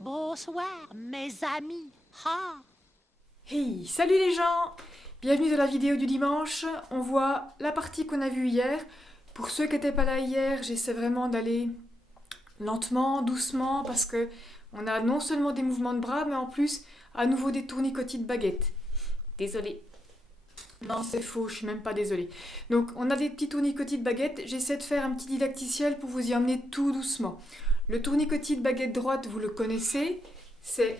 Bonsoir, mes amis. Ha! Hey, salut les gens! Bienvenue dans la vidéo du dimanche. On voit la partie qu'on a vue hier. Pour ceux qui n'étaient pas là hier, j'essaie vraiment d'aller lentement, doucement, parce que on a non seulement des mouvements de bras, mais en plus, à nouveau des tournicotis de baguette. Désolée. Non, c'est faux, je suis même pas désolée. Donc, on a des petits tournicotis de baguette. J'essaie de faire un petit didacticiel pour vous y emmener tout doucement. Le tournicotis de baguette droite, vous le connaissez. C'est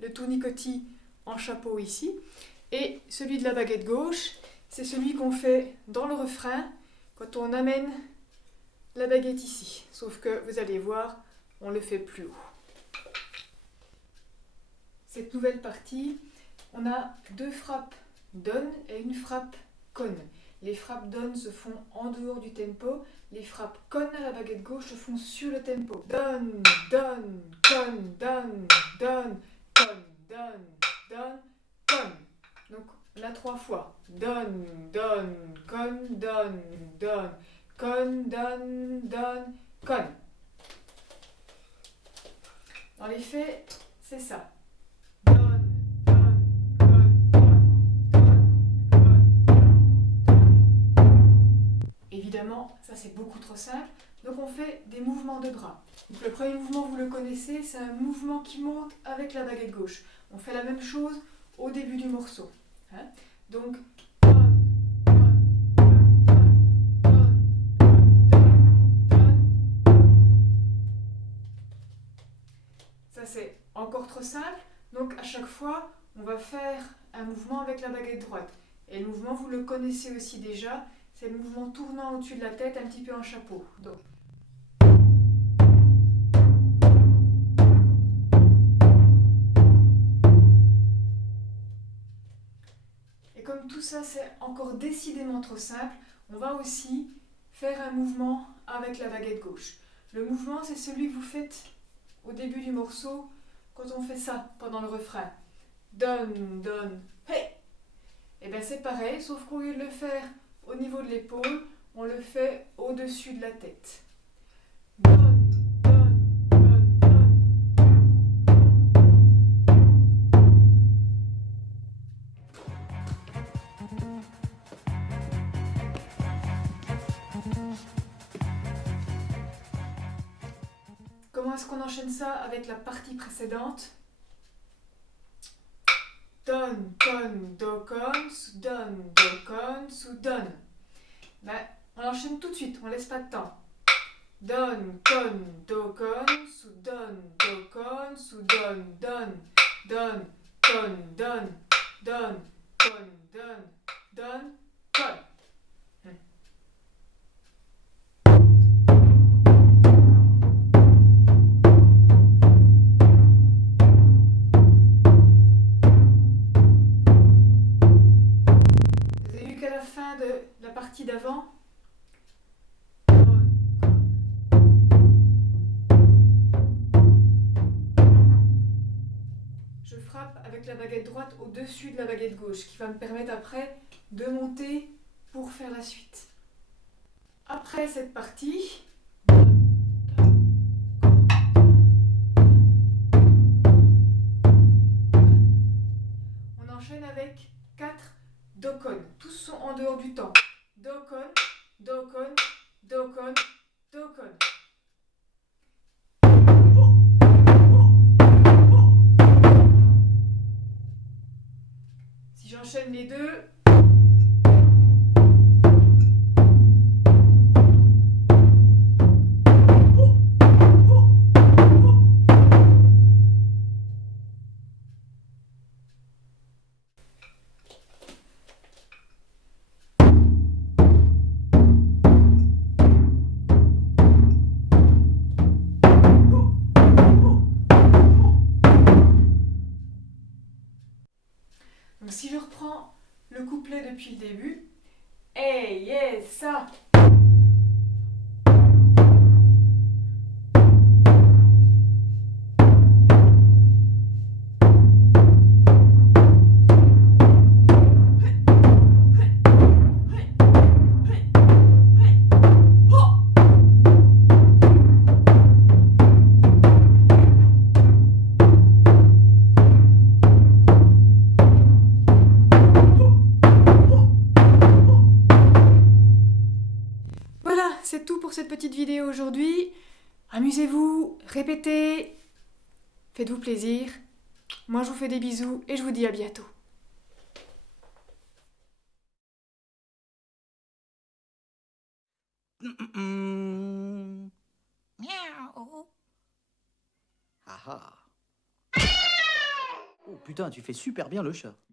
le tournicotis en chapeau ici. Et celui de la baguette gauche, c'est celui qu'on fait dans le refrain quand on amène la baguette ici. Sauf que vous allez voir, on le fait plus haut. Cette nouvelle partie, on a deux frappes down et une frappe con. Les frappes down se font en dehors du tempo. Les frappes con à la baguette gauche se font sur le tempo. Down, down, con, down, down, con, down, down, con. Donc on a 3 fois. Down, down, con, down, down, con, down, down, con. Dans les faits, c'est ça. Évidemment, ça c'est beaucoup trop simple, donc on fait des mouvements de bras. Donc le premier mouvement, vous le connaissez, c'est un mouvement qui monte avec la baguette gauche. On fait la même chose au début du morceau. Donc, ça c'est encore trop simple, donc à chaque fois, on va faire un mouvement avec la baguette droite. Et le mouvement, vous le connaissez aussi déjà, c'est le mouvement tournant au-dessus de la tête, un petit peu en chapeau. Donc. Et comme tout ça, c'est encore décidément trop simple, on va aussi faire un mouvement avec la baguette gauche. Le mouvement, c'est celui que vous faites au début du morceau, quand on fait ça pendant le refrain. Down, down, hey! Et bien c'est pareil, sauf qu'au lieu de le faire au niveau de l'épaule, on le fait au-dessus de la tête. Down, down, down, down. Comment est-ce qu'on enchaîne ça avec la partie précédente? Don, con, do, con, sous, don, do, con, sous, don. Ben, on enchaîne tout de suite, on laisse pas de temps. Don, con, do, con, sous, don, do, con, sous, don, don, don, con, don, don, con, don, don, con. De la partie d'avant. Je frappe avec la baguette droite au-dessus de la baguette gauche, qui va me permettre après de monter pour faire la suite. Après cette partie, on enchaîne avec 4 do-con. Tous sont en dehors du temps. Do-con, do-con, do-con, do-con. Si j'enchaîne les deux, donc si je reprends le couplet depuis le début, hey, yeah, ça. tout pour cette petite vidéo aujourd'hui. Amusez-vous, répétez, faites-vous plaisir. Moi, je vous fais des bisous et je vous dis à bientôt. Miaou. Ah ah. Oh putain, tu fais super bien le chat.